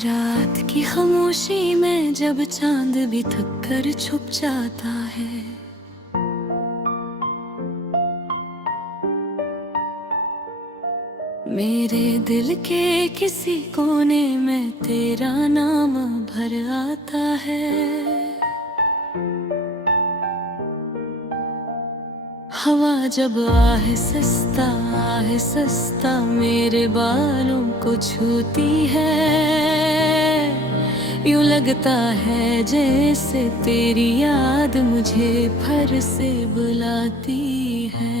रात की खामोशी में जब चांद भी थक कर छुप जाता है, मेरे दिल के किसी कोने में तेरा नाम भर आता है। हवा जब आहिस्ता मेरे बालों को छूती है, यूं लगता है जैसे तेरी याद मुझे फिर से बुलाती है।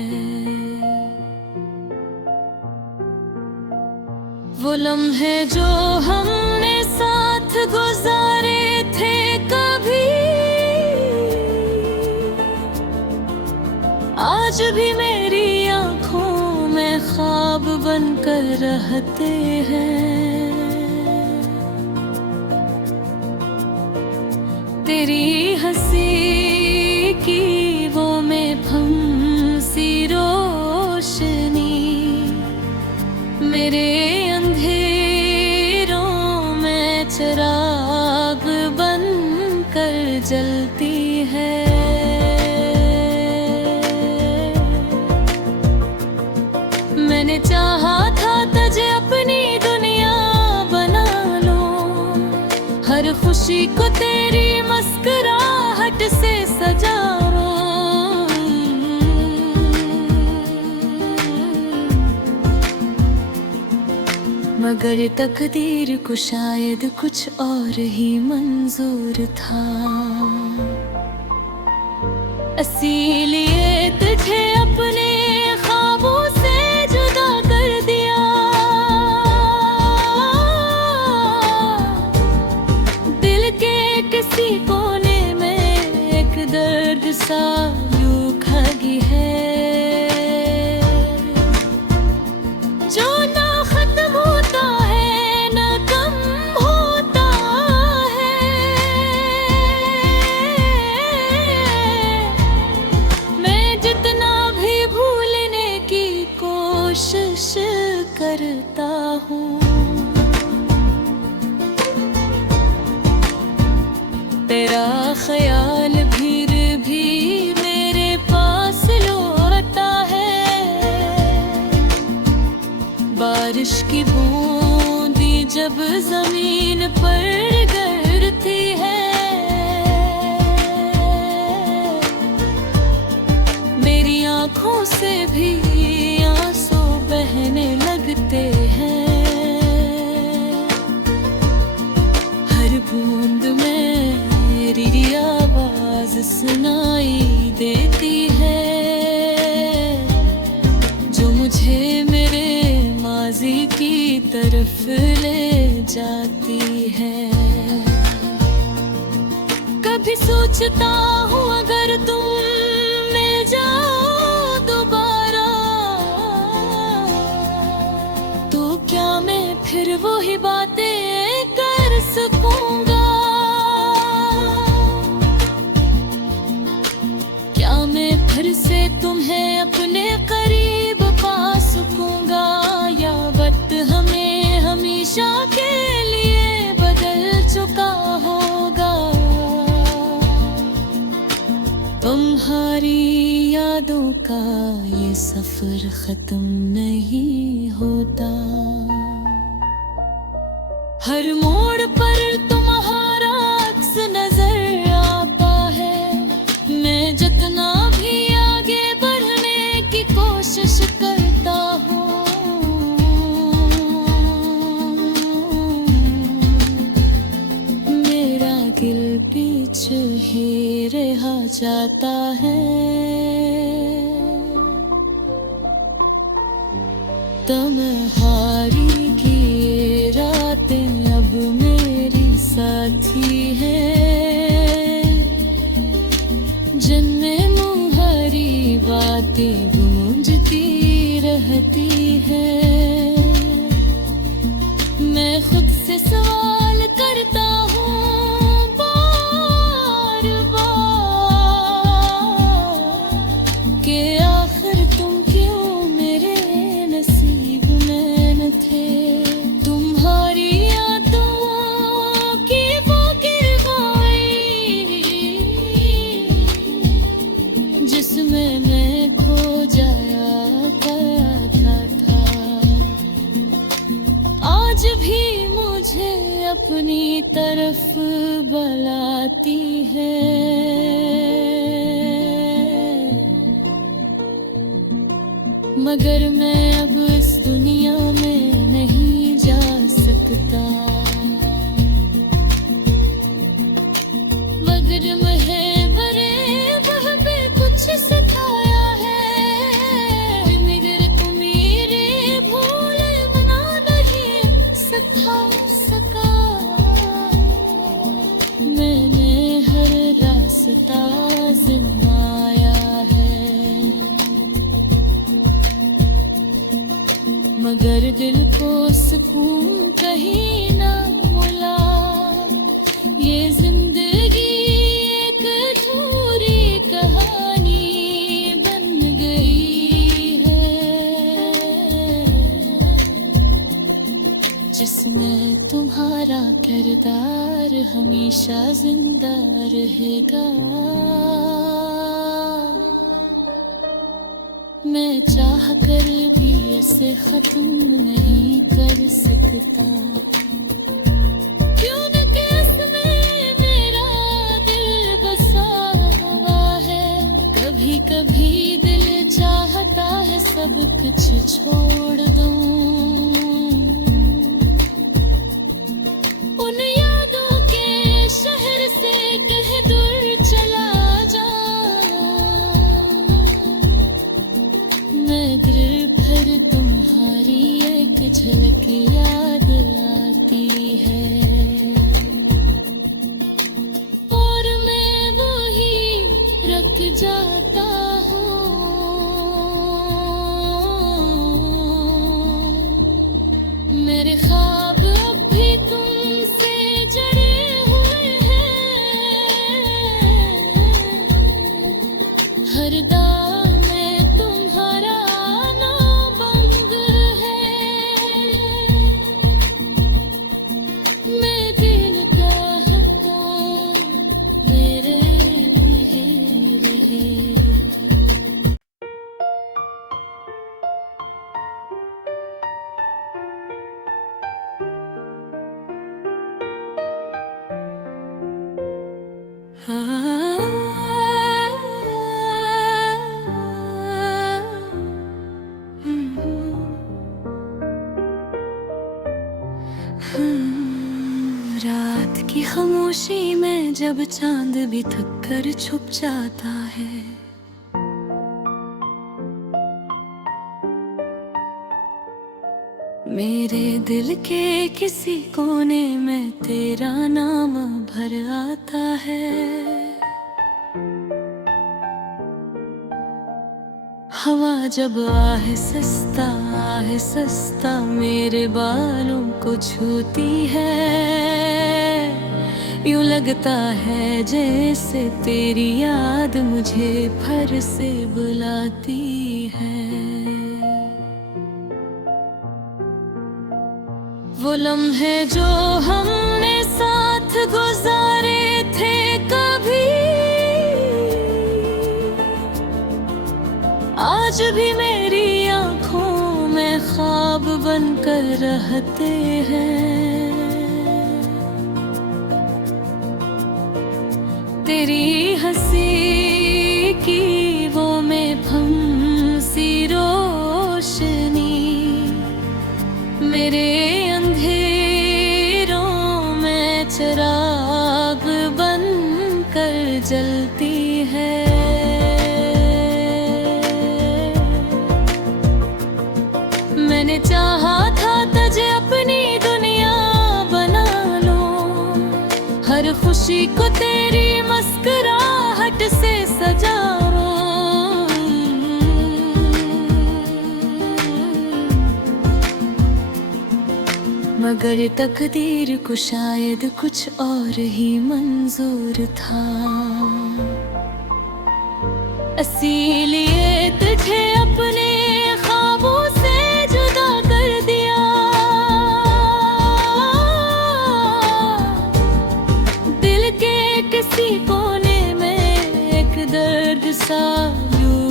वो लम्हे जो हमने साथ गुजारे थे कभी, आज भी मेरी आँखों में ख्वाब बनकर रहते हैं। तेरी हंसी की वो में फंसी रोशनी मेरे अंधेरों में चिराग बनकर जलती है। मैंने चाहा था तुझे अपनी दुनिया बना लूं, हर खुशी को तेरी मुस्कुराहट से सजाऊं। मगर तकदीर को शायद कुछ और ही मंजूर था, इसीलिए तुझे अपने ख्वाबों से जुदा कर दिया। दिल के किसी कोने में एक दर्द सा यूं खगी है, जो ना खत्म होता है ना कम होता है। मैं जितना भी भूलने की कोशिश करता हूँ, तेरा ख्याल फिर भी मेरे पास लौटता है। बारिश की बूंदी जब जमीन पर गिरती है, मेरी आँखों से भी आंसू बहने लगते हैं। हर बूंद में मेरी आवाज सुनाई देती है, जो मुझे मेरे माजी की तरफ ले जाती है। कभी सोचता हूँ अगर तुम मिल जाओ दोबारा, तो क्या मैं फिर वही बातें कर सकूंगा? क्या मैं फिर से तुम्हें अपने करीब पा सकूंगा, या वक्त हमें हमेशा के लिए बदल चुका होगा? तुम्हारी यादों का ये सफर खत्म नहीं होता, हर मोड़ पर तुम्हारा अक्स नजर आता है। मैं जितना भी आगे बढ़ने की कोशिश करता हूँ, मेरा दिल पीछे ही रह जाता है। तुम्हारी की ये रातें अब मेरी साथी हैं, जिनमें तुम्हारी बातें गूंजती रहती हैं। मैं खुद से सवाल करता हूँ मैं खो जाया करता था। आज भी मुझे अपनी तरफ बुलाती है, मगर मैं अब इस दुनिया में नहीं जा सकता। मगर मुझे बड़े वह भी कुछ सिखाया है, मगर तू मेरे भूले बना नहीं सका। मैंने हर रास्ता आज़माया है, मगर दिल को सुकून कहीं ना मिला। ये जिंदगी एक अधूरी कहानी बन गई है, जिसमें तुम्हारा किरदार हमेशा जिंदा रहेगा। मैं चाह कर भी इसे खत्म नहीं कर सकता, क्यों न कि इसमें मेरा दिल बसा हुआ है। कभी कभी दिल चाहता है सब कुछ छोड़ दूं, उन यादों के शहर से कहीं दूर चला जा। मगर फिर तुम्हारी एक झलक याद आती है, और मैं वही रख जाता हूँ। मेरे ख्वाब अब भी तुमसे जड़े हुए हैं, हर दाम में तुम्हारा नाम बंद है। मैं दिन चाहता मेरे लिए रहे। रात की खामोशी में जब चांद भी थक कर छुप जाता है, मेरे दिल के किसी कोने में तेरा नाम भर आता है। हवा जब आहे सस्ता मेरे बालों को छूती है, यूं लगता है जैसे तेरी याद मुझे फिर से बुलाती है। वो लम्हे जो हमने साथ गुजारे थे कभी, आज भी मेरी आँखों में ख्वाब बनकर रहते हैं। तेरी हंसी की वो में फंसी रोशनी मेरे अंधेरों में चिराग बनकर जलती है। मैंने चाहा था तुझे अपनी दुनिया बना लूं, हर खुशी को तेरी मुस्कुराहट से सजाऊं। मगर तकदीर को शायद कुछ और ही मंजूर था, इसीलिए तुझे अपने ख्वाबों से जुदा कर दिया। दिल के किसी कोने में एक दर्द सा यूं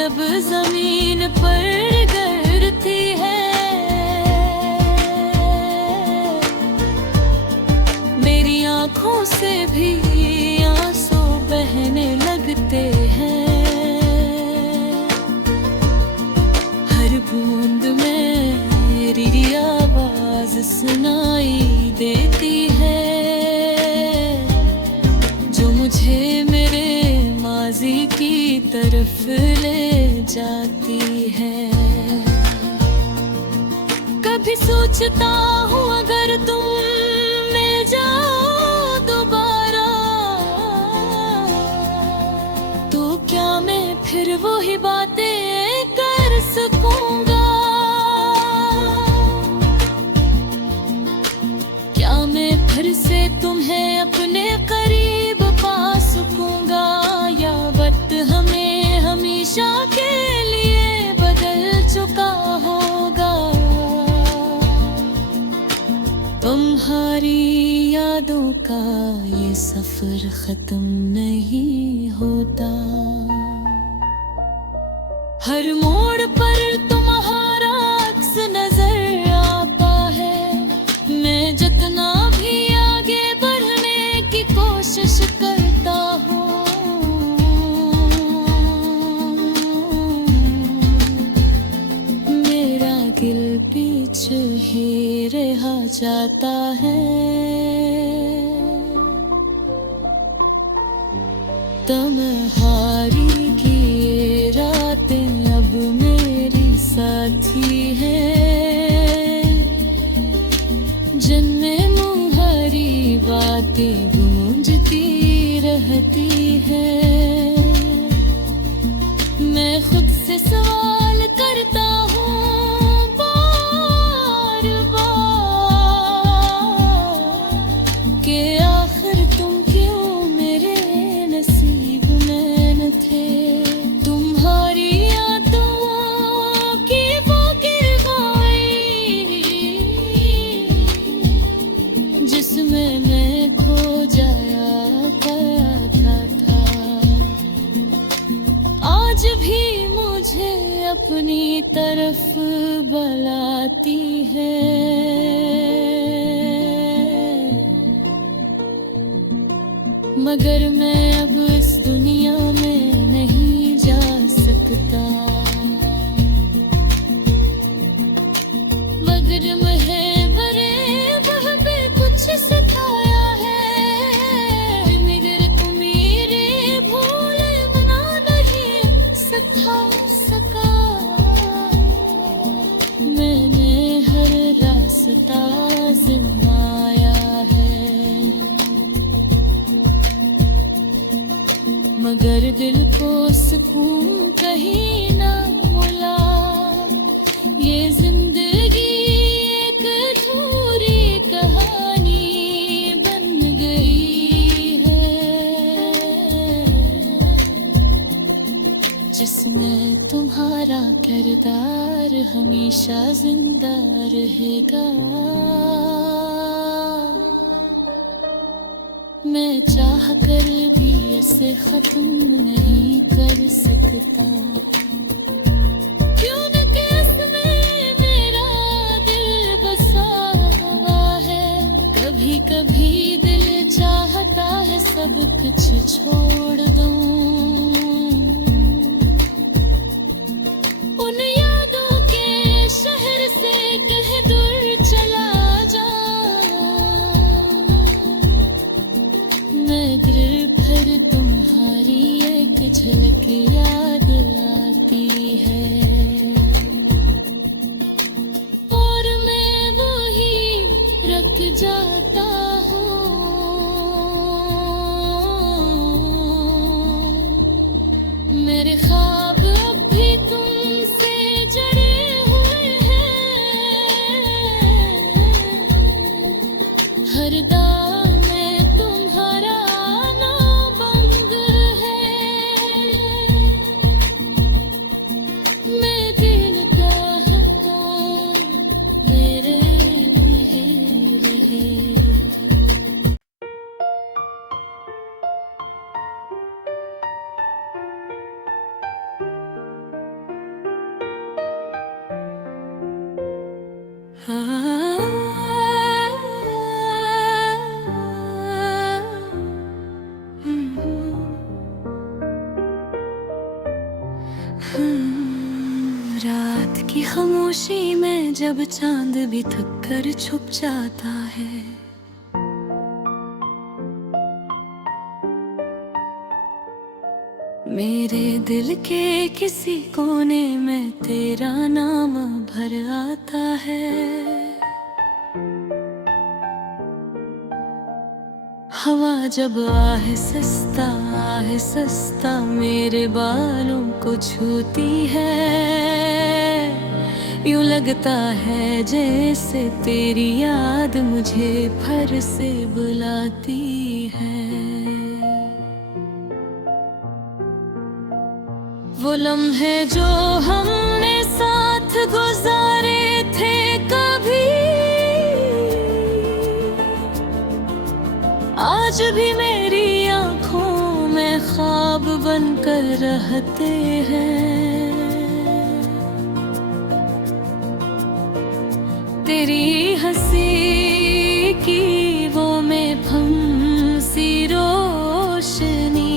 जब जमीन पर गिरती है, मेरी आंखों से भी आंसू बहने लगते हैं। हर बूंद में मेरी आवाज सुनाई देती है, जो मुझे मेरे माजी की तरफ ले जाती है। कभी सोचता हूँ अगर तुम मिल जाओ दोबारा, तो क्या मैं फिर वही बातें कर सकूंगा? क्या मैं फिर से तुम्हें अपने करीब पा सकूंगा, या वक्त हमें हमेशा के लिए बदल चुका होगा? तुम्हारी यादों का ये सफर खत्म नहीं होता। हर मोड़ पर तुम्हारा अक्स नजर आता है। मैं जितना भी आगे बढ़ने की कोशिश करता हूँ, मेरा दिल पीछे ही रह जाता है। तुम्हारी की ये रातें अब मेरी साथी हैं, जिनमें तुम्हारी बातें गूंजती रहती हैं। मैं खुद से सवाल करता हूँ बार बार, कि आखिर तुम क्यों मेरे नसीब में न थे? तुम्हारी यादों की वो गिरगाई, जिसमें मैं खो जाया करता था, आज भी मुझे अपनी तरफ बुलाती है। मगर मैं अब इस दुनिया में नहीं जा सकता। मगर मुझे बड़े वह पे कुछ सिखाया है, मगर तू मेरे भूले बना नहीं सका। मैंने हर रास्ता आज़माया है, मगर दिल को सुकून कहीं ना मिला। ये जिंदगी एक अधूरी कहानी बन गई है, जिसमें तुम्हारा किरदार हमेशा जिंदा रहेगा। मैं चाह कर भी इसे खत्म नहीं कर सकता, क्यों न कि इसमें मेरा दिल बसा हुआ है। कभी कभी दिल चाहता है सब कुछ छोड़ दूं, उन यादों के शहर से कह दूर चला जा। मगर फिर तुम्हारी एक झलक याद आती है, और मैं वही रख जाता हूँ। खुशी में जब चांद भी थक कर छुप जाता है। मेरे दिल के किसी कोने में तेरा नाम भर आता है। हवा जब आहे सस्ता मेरे बालों को छूती है, यूं लगता है जैसे तेरी याद मुझे फिर से बुलाती है। वो लम्हे जो हमने साथ गुजारे थे कभी, आज भी मेरी आँखों में ख्वाब बनकर रहते हैं। तेरी हंसी की वो में फंसी रोशनी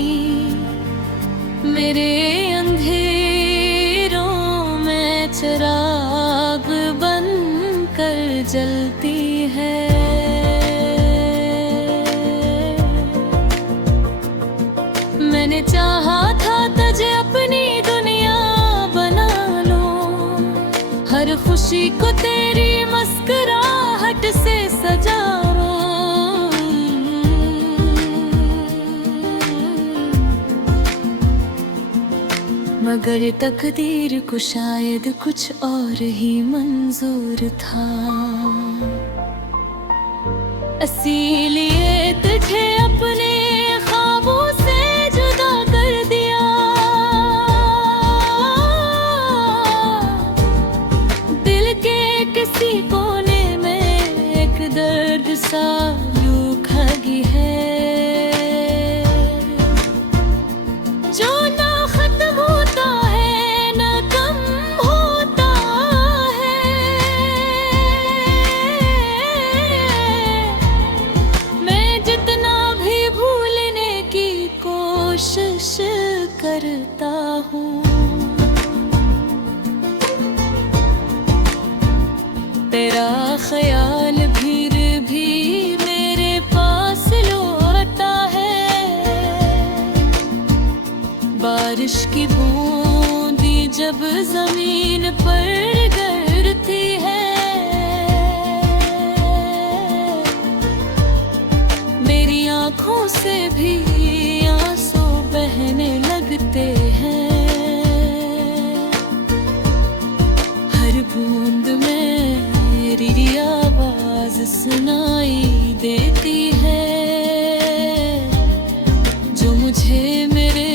मेरे अंधेरों में चिराग बनकर जलती है। मैंने चाहा था तुझे अपनी दुनिया बना लूं, हर खुशी को तेरी मुस्कुराहट से सजाऊं। मगर तकदीर को शायद कुछ और ही मंजूर था, इसीलिए तुझे अपने ख्वाबों से जुदा कर दिया। दिल के किसी कोने में एक दर्द सा यूं खगी है, जो ना खत्म होता है ना कम होता है। मैं जितना भी भूलने की कोशिश करता हूँ, तेरा ख्याल फिर भी मेरे पास लौटता है। बारिश की बूंदी जब जमीन पर गिरती है, मेरी आँखों से भी आंसू बहने लगते हैं। हर बूंद में मेरी आवाज सुनाई देती है, जो मुझे मेरे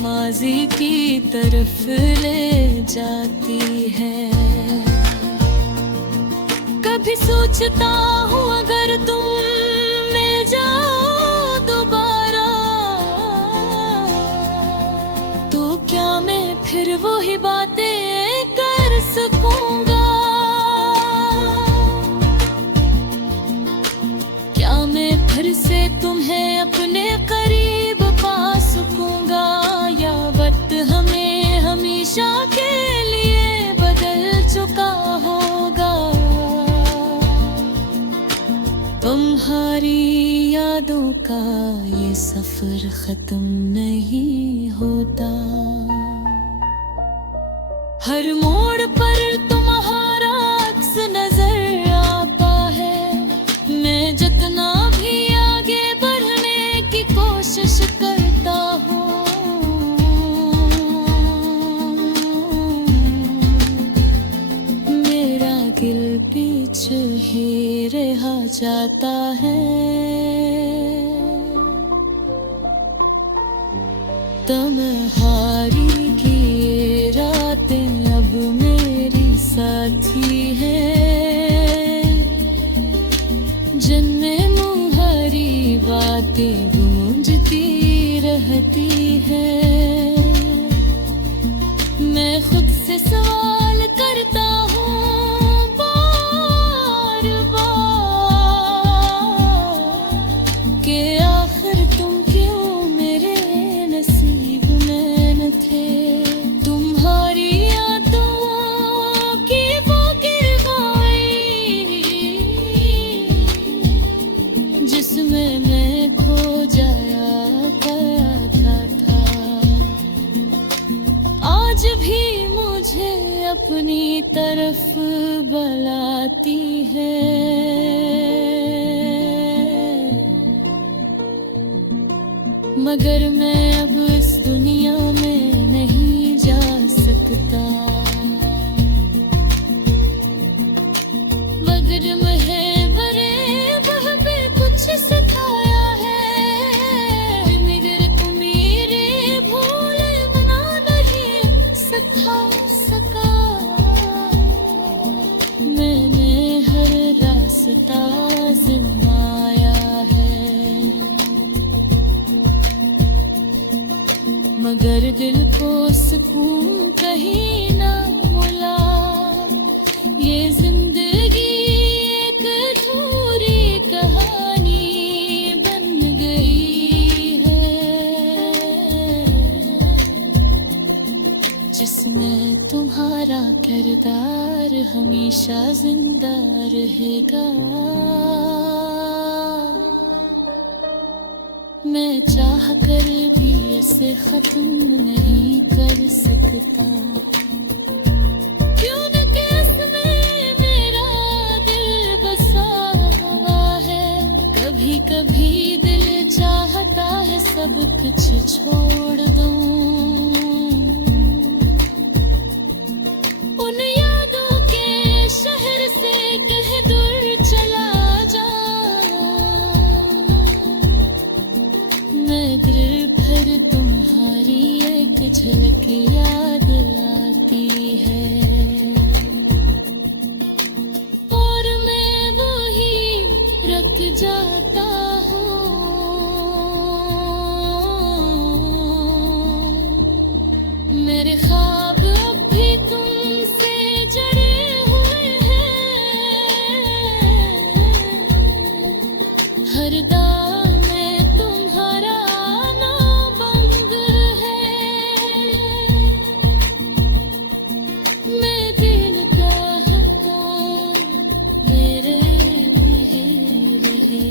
माजी की तरफ ले जाती है। कभी सोचता हूँ अगर तुम मिल जाओ दोबारा, तो क्या मैं फिर वही बातें कर सकूंगा? क्या मैं फिर से तुम्हें अपने करीब पा सकूंगा, या वक्त हमें हमेशा के लिए बदल चुका होगा? तुम्हारी यादों का ये सफर खत्म नहीं होता, हर मोड़ पर तुम्हारा अक्स नजर आता है। मैं जितना भी आगे बढ़ने की कोशिश करता हूँ, मेरा दिल पीछे ही रह जाता है। तुम्हारी की ये रातें अब मेरी साथी है, जिनमें तुम्हारी बातें गूंजती रहती है। मैं खुद से सवाल करता हूँ बार बार, कि आखिर तुम क्यों मेरे नसीब में न थे? तुम्हारी यादों की वो मैं खो जाया करता था। आज भी मुझे अपनी तरफ बुलाती है, मगर मैं अब इस दुनिया में नहीं जा सकता। मगर मुझे बड़े वह पे कुछ सिखाया है, मगर तू मेरे भोले बना नहीं सका। मैंने हर रास्ता आज़माया है, मगर दिल को सुकून कहीं ना मिला। ये जिंदगी एक अधूरी कहानी बन गई है, जिसमें तुम्हारा किरदार हमेशा जिंदा रहेगा। मैं चाह कर भी इसे खत्म नहीं कर सकता, क्यों न कि इसमें मेरा दिल बसा हुआ है। कभी कभी दिल चाहता है सब कुछ छोड़ दूं, उन यादों के शहर से कहीं दूर चला जा। मगर फिर तुम्हारी एक झलक याद आती है, और मैं वही रख जाता हूँ। मेरे ख्वाब अब भी तुमसे जड़े हुए हैं, हर दाम में तुम्हारा नाम बंद है। मैं दिन का हूँ मेरे में ही रहे।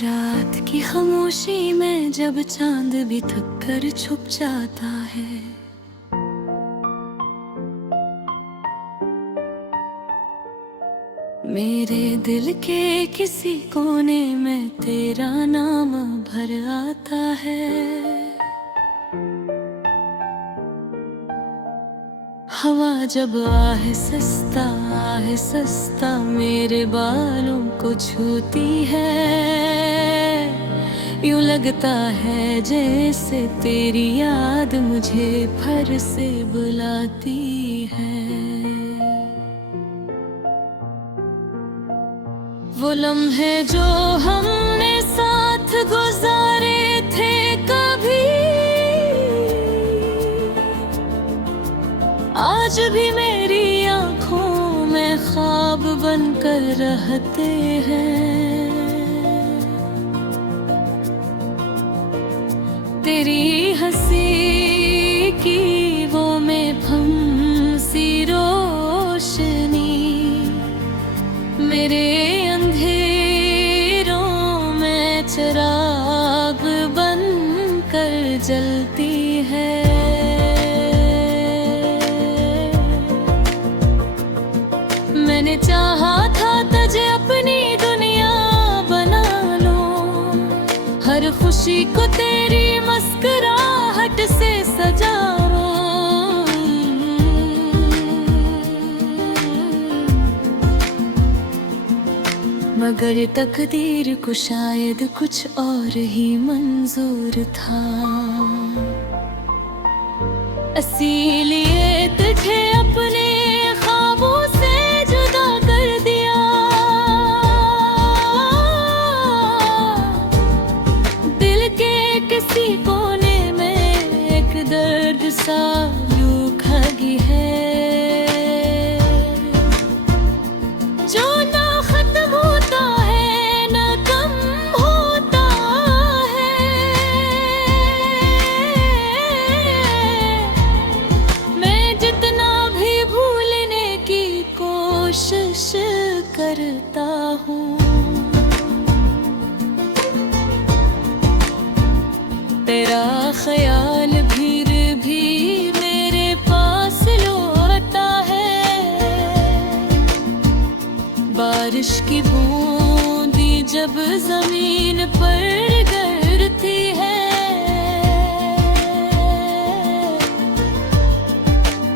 रात की खामोशी में जब चांद भी थक कर छुप जाता है, मेरे दिल के किसी कोने में तेरा नाम भर आता है। हवा जब आहे सस्ता मेरे बालों को छूती है, यूं लगता है जैसे तेरी याद मुझे फिर से बुलाती है। वो लम्हे जो हमने साथ गुजारे थे कभी, आज भी मेरी आँखों में ख्वाब बनकर रहते हैं। तेरी हंसी की वो में फंसी रोशनी मेरे अंधेरों में चिराग बन कर जलती है। मैंने चाहा था तुझे अपनी दुनिया बना लूं, हर खुशी को तेरी मुस्कुराहट से सजाऊं। मगर तकदीर को शायद कुछ और ही मंजूर था, इसीलिए तुझे अपने ख्वाबों से जुदा कर दिया। दिल के किसी कोने में एक दर्द सा यूं की बूंदी जब जमीन पर गिरती है,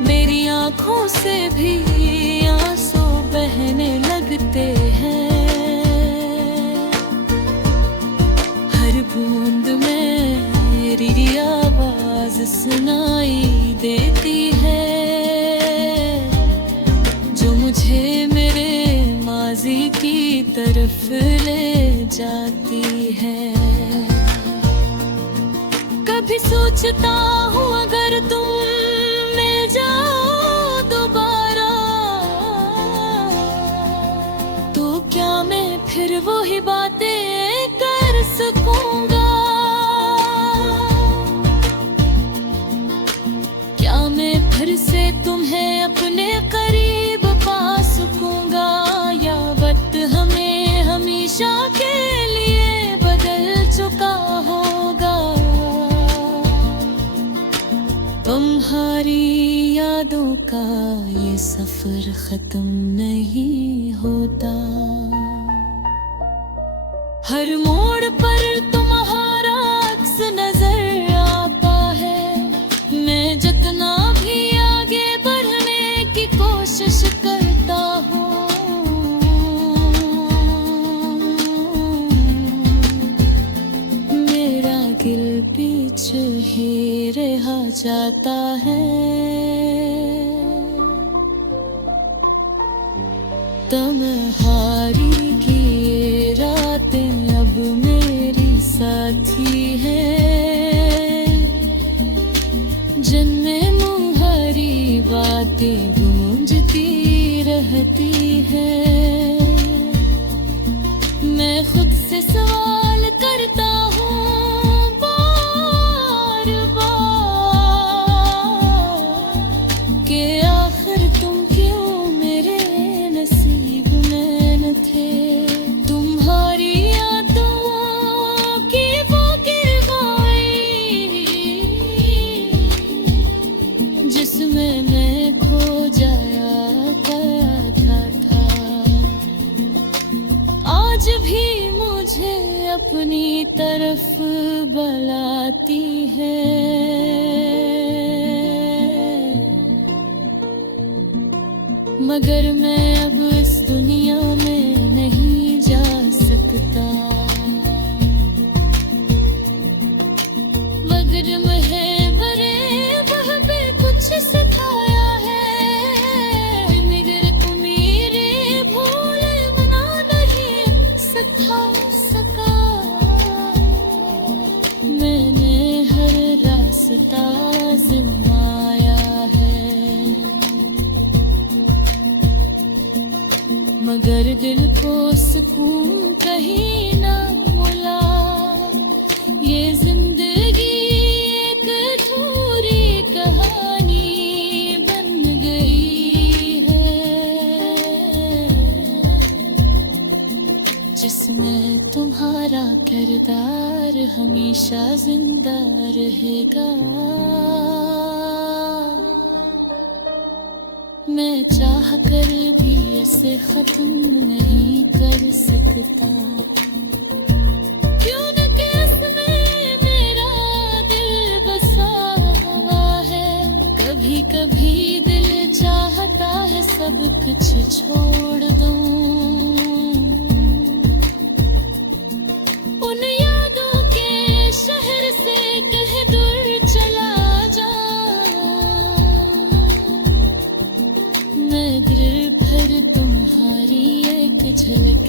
मेरी आंखों से भी आंसू बहने लगते हैं। हर बूंद में मेरी आवाज सुनाई देती है, जो मुझे मेरे माजी की तरफ ले जाती है। कभी सोचता हूँ अगर तुम मिल जाओ दोबारा, तो क्या मैं फिर वही बातें कर सकूंगा? क्या मैं फिर से तुम्हें अपने करीब पा सकूंगा, या वक्त हमें हमेशा के लिए बदल चुका होगा? तुम्हारी यादों का ये सफर खत्म नहीं होता, हर मोड़ पर तुम्हारा अक्स नजर आता है। मैं जितना भी आगे बढ़ने की कोशिश करता हूँ, मेरा दिल पीछे ही रह जाता है। तुम्हारी की ये रातें अब मेरी साथी है, जिनमें तुम्हारी बातें गूंजती रहती है। मैं खुद से सवाल करता हूँ बार बार, कि आखिर तुम क्यों मेरे नसीब में न थे? तुम्हारी यादों की वो गिरवाई जिसमें मैं खो जाया करता था, आज भी मुझे अपनी तरफ बुलाती है। मगर मैं अब इस दुनिया में नहीं जा सकता, मगर मुझे भरे वह भी कुछ सिखाया है, मगर तुम मेरे भूल बना नहीं सका। मैंने हर रास्ता आज़माया है, मगर दिल को सुकून कहीं ना मिला। ये जिंदगी एक अधूरी कहानी बन गई है, जिसमें तुम्हारा किरदार हमेशा जिंदा रहेगा। मैं चाह कर भी इसे खत्म नहीं कर सकता, क्यों न कि इसमें मेरा दिल बसा हुआ है। कभी कभी दिल चाहता है सब कुछ छोड़ दूं, उन यादों के शहर से कहीं दूर चला जा। मैं दिल भर तुम्हारी एक झलक